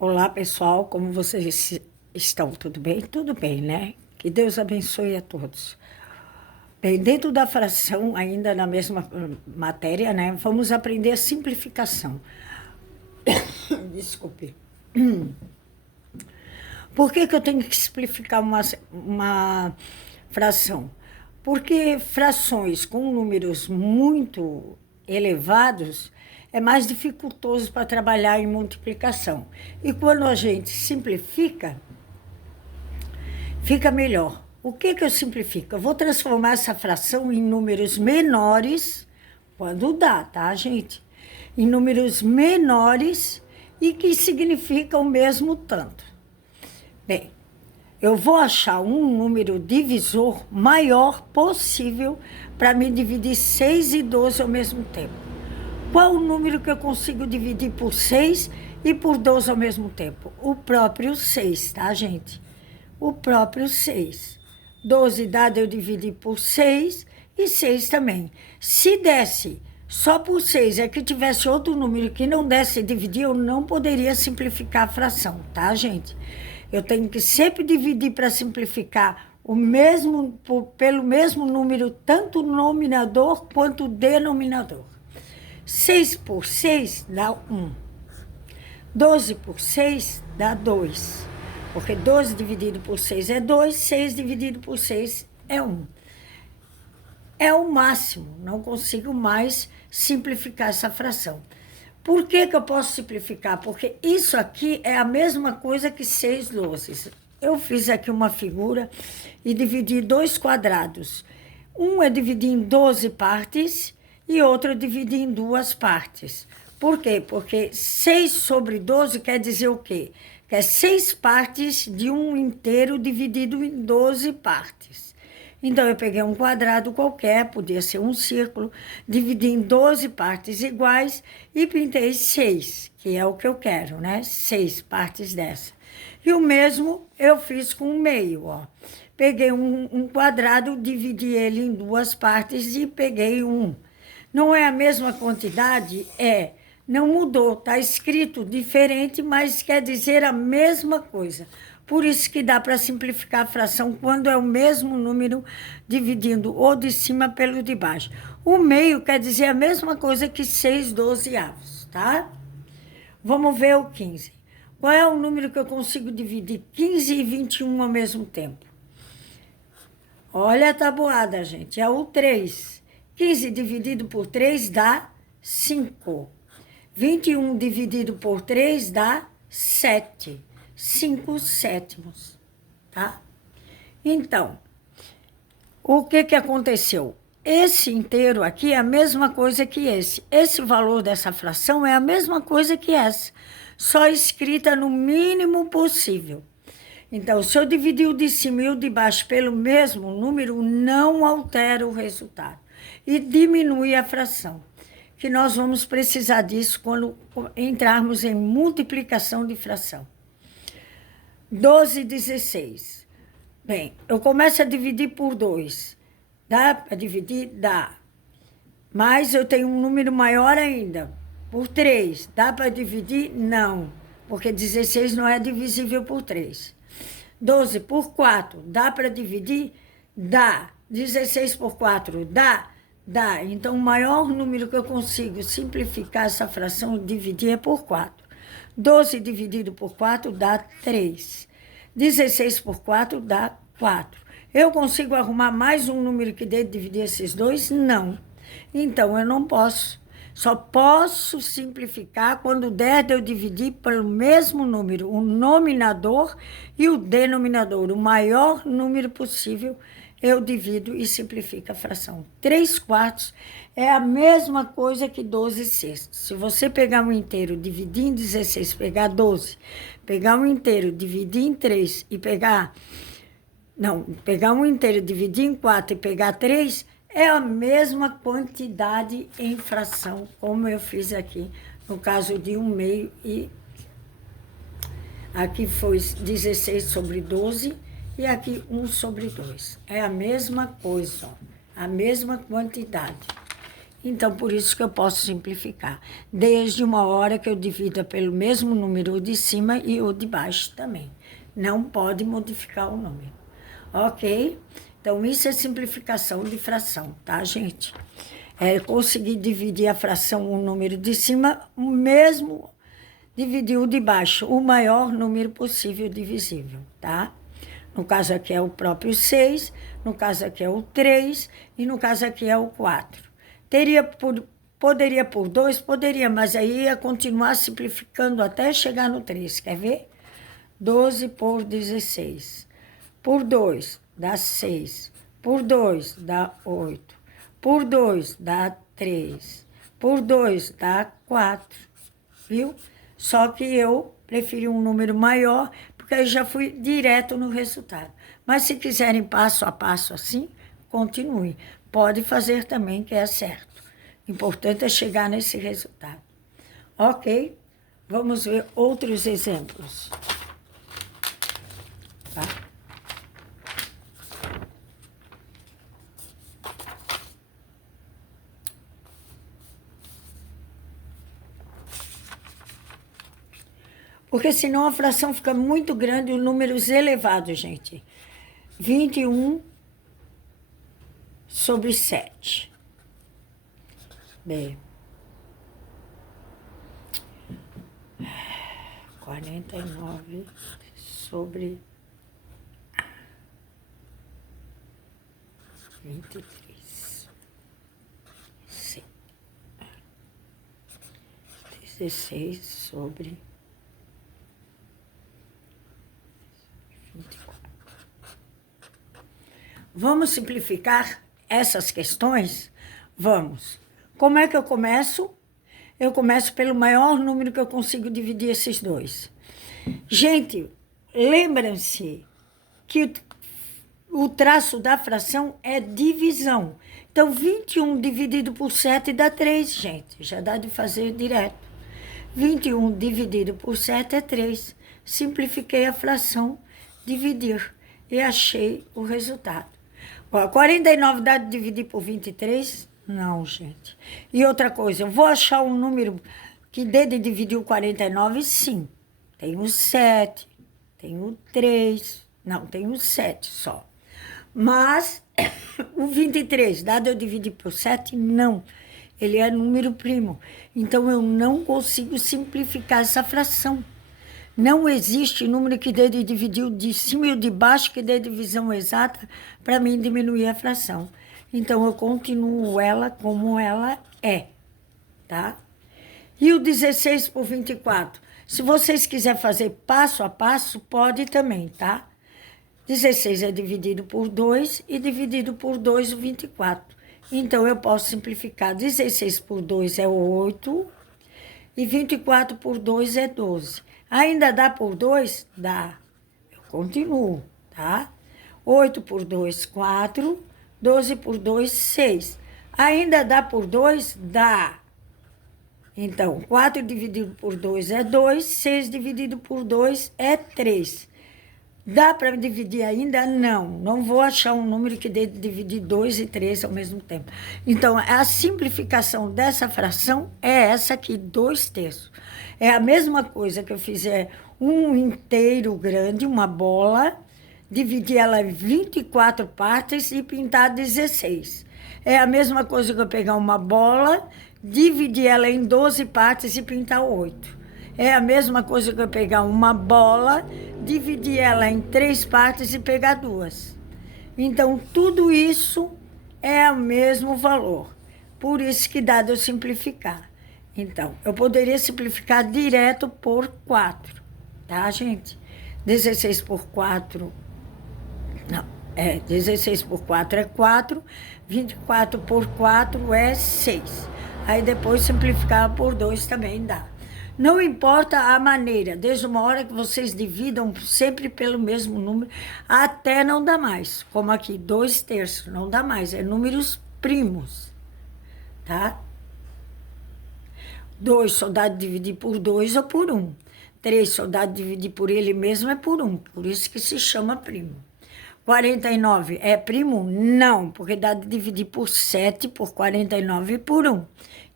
Olá, pessoal, como vocês estão? Tudo bem? Tudo bem, né? Que Deus abençoe a todos. Bem, dentro da fração, ainda na mesma matéria, né? Vamos aprender a simplificação. Desculpe. Por que eu tenho que simplificar uma fração? Porque frações com números muito elevados é mais dificultoso para trabalhar em multiplicação. E quando a gente simplifica, fica melhor. O que eu simplifico? Eu vou transformar essa fração em números menores, quando dá, tá, gente? Em números menores e que significam o mesmo tanto. Bem, eu vou achar um número divisor maior possível para me dividir 6 e 12 ao mesmo tempo. Qual o número que eu consigo dividir por 6 e por 12 ao mesmo tempo? O próprio 6, tá, gente? O próprio 6. 12 dado eu dividi por 6 e 6 também. Se desse só por 6, é que tivesse outro número que não desse dividir, eu não poderia simplificar a fração, tá, gente? Eu tenho que sempre dividir para simplificar pelo mesmo número, tanto o nominador quanto o denominador. 6 por 6 dá 1. 12 por 6 dá 2. Porque 12 dividido por 6 é 2, 6 dividido por 6 é 1. É o máximo, não consigo mais simplificar essa fração. Por que eu posso simplificar? Porque isso aqui é a mesma coisa que 6 luzes. Eu fiz aqui uma figura e dividi 2 quadrados. Um é dividir em 12 partes e outro é dividir em 2 partes. Por quê? Porque 6 sobre 12 quer dizer o quê? Que é 6 partes de um inteiro dividido em 12 partes. Então, eu peguei um quadrado qualquer, podia ser um círculo, dividi em 12 partes iguais e pintei 6, que é o que eu quero, né? 6 partes dessa. E o mesmo eu fiz com o meio, ó. Peguei um quadrado, dividi ele em 2 partes e peguei 1. Não é a mesma quantidade? É. Não mudou, está escrito diferente, mas quer dizer a mesma coisa. Por isso que dá para simplificar a fração quando é o mesmo número dividindo o de cima pelo de baixo. O meio quer dizer a mesma coisa que 6 dozeavos, tá? Vamos ver o 15. Qual é o número que eu consigo dividir 15 e 21 ao mesmo tempo? Olha a tabuada, gente, é o 3. 15 dividido por 3 dá 5. 21 dividido por 3 dá 7. 5 sétimos, tá? Então, o que aconteceu? Esse inteiro aqui é a mesma coisa que esse. Esse valor dessa fração é a mesma coisa que essa, só escrita no mínimo possível. Então, se eu dividir o de cima e o de baixo pelo mesmo número, não altera o resultado. E diminui a fração, que nós vamos precisar disso quando entrarmos em multiplicação de fração. 12 e 16. Bem, eu começo a dividir por 2. Dá para dividir? Dá. Mas eu tenho um número maior ainda. Por 3. Dá para dividir? Não. Porque 16 não é divisível por 3. 12 por 4. Dá para dividir? Dá. 16 por 4. Dá? Dá. Então, o maior número que eu consigo simplificar essa fração, dividir, é por 4. 12 dividido por 4 dá 3. 16 por 4 dá 4. Eu consigo arrumar mais um número que dê de dividir esses dois? Não. Então, eu não posso. Só posso simplificar quando der de eu dividir pelo mesmo número, o nominador e o denominador. O maior número possível, eu divido e simplifico a fração. 3 quartos é a mesma coisa que 12 sextos. Se você pegar um inteiro, dividir em 16, pegar 12, pegar um inteiro, dividir em 3 e pegar... Não, pegar um inteiro, dividir em 4 e pegar 3, é a mesma quantidade em fração, como eu fiz aqui, no caso de 1/2 e... Aqui foi 16 sobre 12 e aqui 1/2. É a mesma coisa, ó, a mesma quantidade. Então, por isso que eu posso simplificar. Desde uma hora que eu divida pelo mesmo número de cima e o de baixo também. Não pode modificar o número. Ok? Então, isso é simplificação de fração, tá, gente? É conseguir dividir a fração, o número de cima, o mesmo, dividir o de baixo, o maior número possível divisível, tá? No caso aqui é o próprio 6, no caso aqui é o 3 e no caso aqui é o 4. Poderia por 2? Poderia, mas aí ia continuar simplificando até chegar no 3. Quer ver? 12 por 16. Por 2 dá 6. Por 2 dá 8. Por 2 dá 3. Por 2 dá 4. Viu? Só que eu preferi um número maior, porque aí já fui direto no resultado. Mas se quiserem passo a passo assim, continue. Pode fazer também, que é certo. O importante é chegar nesse resultado. Ok? Vamos ver outros exemplos. Tá? Porque senão a fração fica muito grande, os números elevados, gente. 21 sobre 7. B. 49 sobre 23. C. 16 sobre 24. Vamos simplificar essas questões? Vamos. Como é que eu começo? Eu começo pelo maior número que eu consigo dividir esses dois. Gente, lembram-se que o traço da fração é divisão. Então, 21 dividido por 7 dá 3, gente. Já dá de fazer direto. 21 dividido por 7 é 3. Simplifiquei a fração, dividir. E achei o resultado. 49 dá de dividir por 23? Não, gente. E outra coisa, eu vou achar um número que dê de dividir o 49? Sim. Tem o 7, tem o 3, não, tem o 7 só. Mas o 23, dá de eu dividir por 7? Não. Ele é número primo. Então, eu não consigo simplificar essa fração. Não existe número que dê de dividir o de cima e o de baixo, que dê divisão exata, para mim diminuir a fração. Então, eu continuo ela como ela é, tá? E o 16 por 24? Se vocês quiserem fazer passo a passo, pode também, tá? 16 é dividido por 2 e dividido por 2 o 24. Então, eu posso simplificar. 16 por 2 é 8 e 24 por 2 é 12. Ainda dá por 2? Dá. Eu continuo, tá? 8 por 2, 4. 12 por 2, 6. Ainda dá por 2? Dá. Então, 4 dividido por 2 é 2. 6 dividido por 2 é 3. Dá para dividir ainda? Não. Não vou achar um número que dê de dividir 2 e 3 ao mesmo tempo. Então, a simplificação dessa fração é essa aqui, 2/3. É a mesma coisa que eu fizer um inteiro grande, uma bola, dividir ela em 24 partes e pintar 16. É a mesma coisa que eu pegar uma bola, dividir ela em 12 partes e pintar 8. É a mesma coisa que eu pegar uma bola, dividir ela em 3 partes e pegar 2. Então, tudo isso é o mesmo valor. Por isso que dá de eu simplificar. Então, eu poderia simplificar direto por 4. Tá, gente? 16 por 4... Não, 16 por 4 é 4, 24 por 4 é 6. Aí depois simplificar por 2 também dá. Não importa a maneira, desde uma hora que vocês dividam sempre pelo mesmo número, até não dá mais. Como aqui, 2/3, não dá mais, é números primos, tá? 2 só dá de dividir por 2 ou por 1. 3 só dá de dividir por ele mesmo é por 1, por isso que se chama primo. 49 é primo? Não, porque dá de dividir por 7, por 49 e por 1.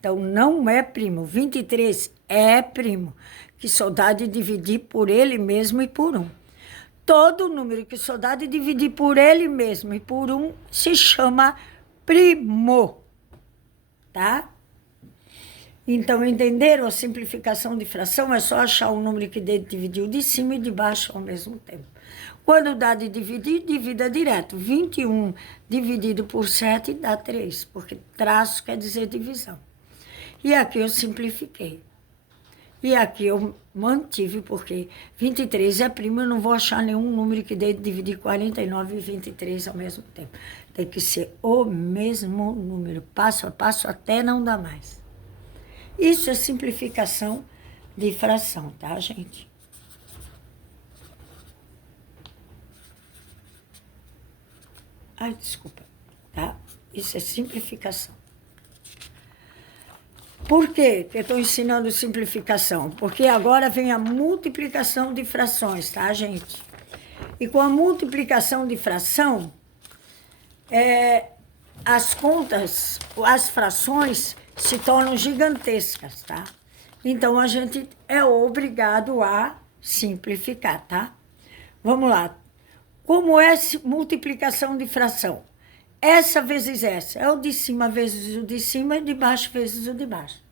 Então, não é primo. 23 é primo, que só dá de dividir por ele mesmo e por 1. Todo número que só dá de dividir por ele mesmo e por 1 se chama primo, tá? Então, entenderam? A simplificação de fração é só achar o número que dê de dividir o de cima e de baixo ao mesmo tempo. Quando dá de dividir, divida direto. 21 dividido por 7 dá 3, porque traço quer dizer divisão. E aqui eu simplifiquei. E aqui eu mantive, porque 23 é primo, eu não vou achar nenhum número que dê de dividir 49 e 23 ao mesmo tempo. Tem que ser o mesmo número, passo a passo, até não dar mais. Isso é simplificação de fração, tá, gente? Ai, desculpa, tá? Isso é simplificação. Por quê que eu estou ensinando simplificação? Porque agora vem a multiplicação de frações, tá, gente? E com a multiplicação de fração, as contas, as frações se tornam gigantescas, tá? Então, a gente é obrigado a simplificar, tá? Vamos lá. Como é multiplicação de fração? Essa vezes essa. É o de cima vezes o de cima e de baixo vezes o de baixo.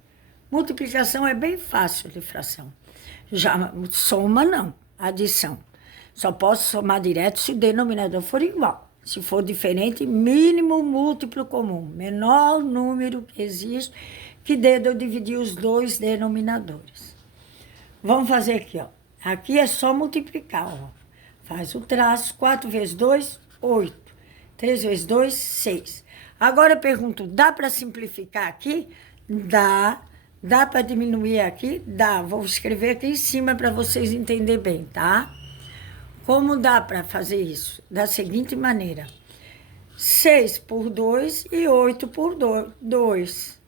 Multiplicação é bem fácil de fração. Já soma, não. Adição. Só posso somar direto se o denominador for igual. Se for diferente, mínimo múltiplo comum. Menor número que existe que dê de eu dividir os dois denominadores. Vamos fazer aqui, ó. Aqui é só multiplicar, ó. Faz o traço. 4 vezes 2, 8. 3 vezes 2, 6. Agora eu pergunto, dá para simplificar aqui? Dá. Dá para diminuir aqui? Dá. Vou escrever aqui em cima para vocês entenderem bem, tá? Como dá para fazer isso? Da seguinte maneira. 6 por 2 e 8 por 2.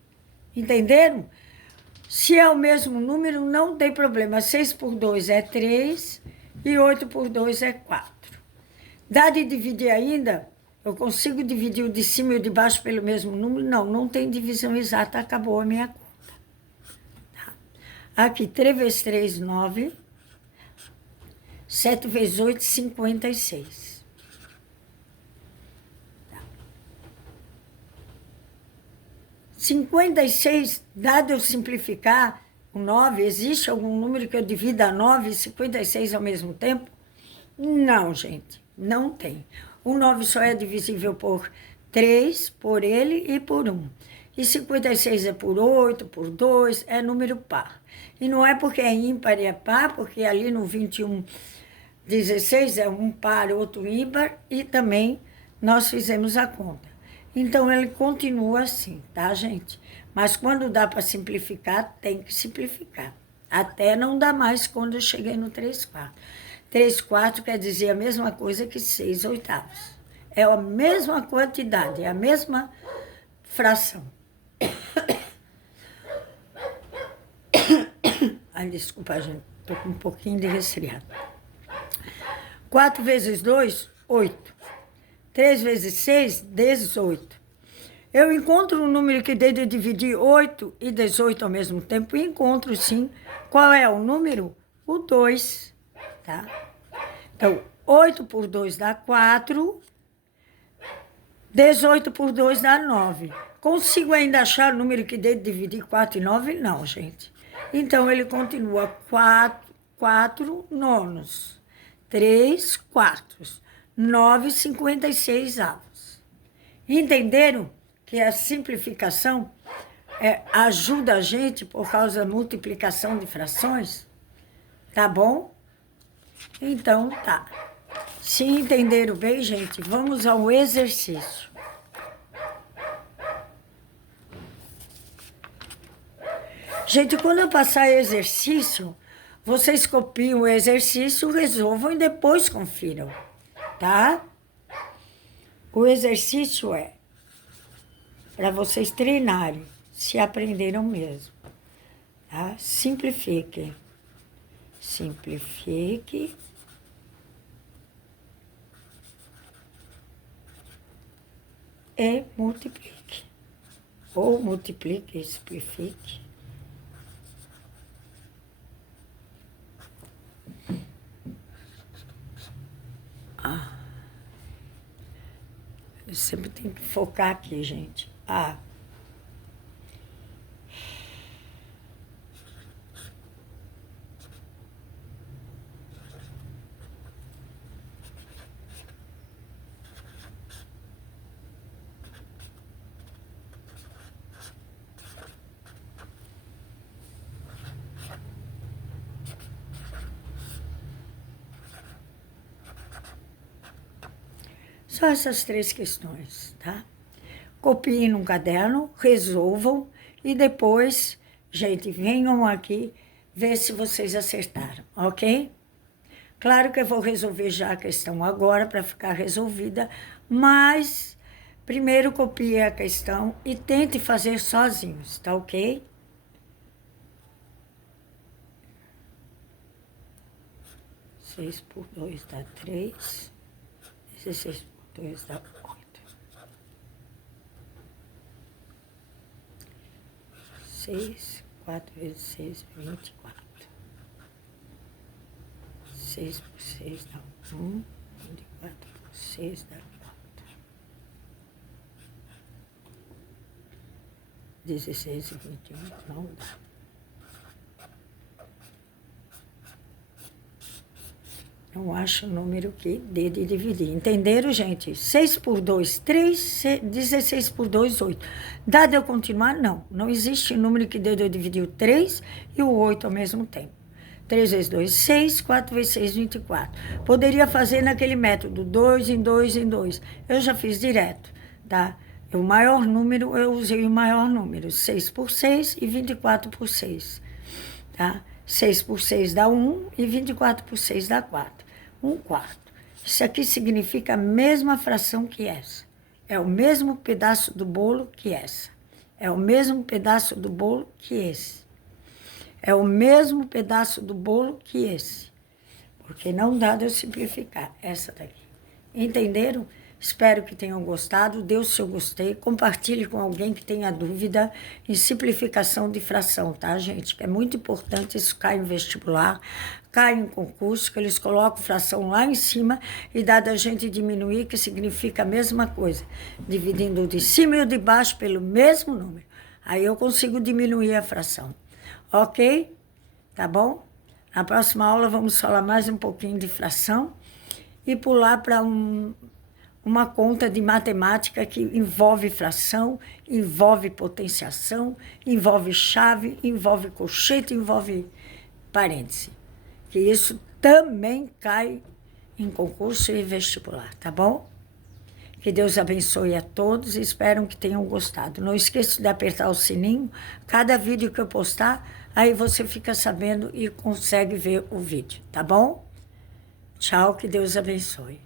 Entenderam? Se é o mesmo número, não tem problema. 6 por 2 é 3 e 8 por 2 é 4. Dá de dividir ainda? Eu consigo dividir o de cima e o de baixo pelo mesmo número? Não, não tem divisão exata, acabou a minha conta. Tá. Aqui, 3 vezes 3, 9. 7 vezes 8, 56. Tá. 56, dado eu simplificar o 9, existe algum número que eu divida a 9 e 56 ao mesmo tempo? Não, gente, não tem. O 9 só é divisível por 3, por ele e por 1. E 56 é por 8, por 2, é número par. E não é porque é ímpar e é par, porque ali no 21, 16 é um par, outro ímpar, e também nós fizemos a conta. Então, ele continua assim, tá, gente? Mas quando dá para simplificar, tem que simplificar. Até não dá mais quando eu cheguei no 3/4. 3/4 quer dizer a mesma coisa que 6/8. É a mesma quantidade, é a mesma fração. Ai, desculpa, gente. Estou com um pouquinho de resfriado. 4 vezes 2, 8. 3 vezes 6, 18. Eu encontro um número que dê de dividir 8 e 18 ao mesmo tempo. E encontro, sim. Qual é o número? O 2. Tá? Então, 8 por 2 dá 4. 18 por 2 dá 9. Consigo ainda achar o número que dê de dividir 4 e 9? Não, gente. Então, ele continua 4 nonos. 3 quartos. 9, 56 avos. Entenderam que a simplificação ajuda a gente por causa da multiplicação de frações? Tá bom? Então, tá. Se entenderam bem, gente, vamos ao exercício. Gente, quando eu passar exercício, vocês copiam o exercício, resolvam e depois confiram, tá? O exercício é para vocês treinarem, se aprenderam mesmo, tá? Simplifique. Simplifique. e multiplique. Ou multiplique e simplifique. Eu sempre tenho que focar aqui, gente. Só essas 3 questões, tá? Copiem num caderno, resolvam e depois, gente, venham aqui ver se vocês acertaram, ok? Claro que eu vou resolver já a questão agora para ficar resolvida, mas primeiro copie a questão e tente fazer sozinhos, tá ok? Seis por 2 dá 3. 16 por 2 dá 8. 6, 4 vezes 6, 24. 6 por 6 dá 1. 24 por 6 dá 4. 16 e 21 não dá. Não acho o número que dê de dividir. Entenderam, gente? 6 por 2, 3. 16 por 2, 8. Dá de eu continuar? Não. Não existe número que dê de eu dividir o 3 e o 8 ao mesmo tempo. 3 vezes 2, 6. 4 vezes 6, 24. Poderia fazer naquele método, 2 em 2 em 2. Eu já fiz direto, tá? O maior número, eu usei o maior número. 6 por 6 e 24 por 6. Tá? 6 por 6 dá 1 e 24 por 6 dá 4. 1/4. Isso aqui significa a mesma fração que essa. É o mesmo pedaço do bolo que essa. É o mesmo pedaço do bolo que esse. É o mesmo pedaço do bolo que esse. Porque não dá de eu simplificar essa daqui. Entenderam? Espero que tenham gostado. Dê o seu gostei. Compartilhe com alguém que tenha dúvida em simplificação de fração, tá, gente? Que é muito importante. Isso cai em vestibular, cai em concurso, que eles colocam fração lá em cima e dá da gente diminuir, que significa a mesma coisa. Dividindo o de cima e o de baixo pelo mesmo número. Aí eu consigo diminuir a fração. Ok? Tá bom? Na próxima aula vamos falar mais um pouquinho de fração e pular para uma conta de matemática que envolve fração, envolve potenciação, envolve chave, envolve colchete, envolve parêntese. Que isso também cai em concurso e vestibular, tá bom? Que Deus abençoe a todos e espero que tenham gostado. Não esqueça de apertar o sininho. Cada vídeo que eu postar, aí você fica sabendo e consegue ver o vídeo, tá bom? Tchau, que Deus abençoe.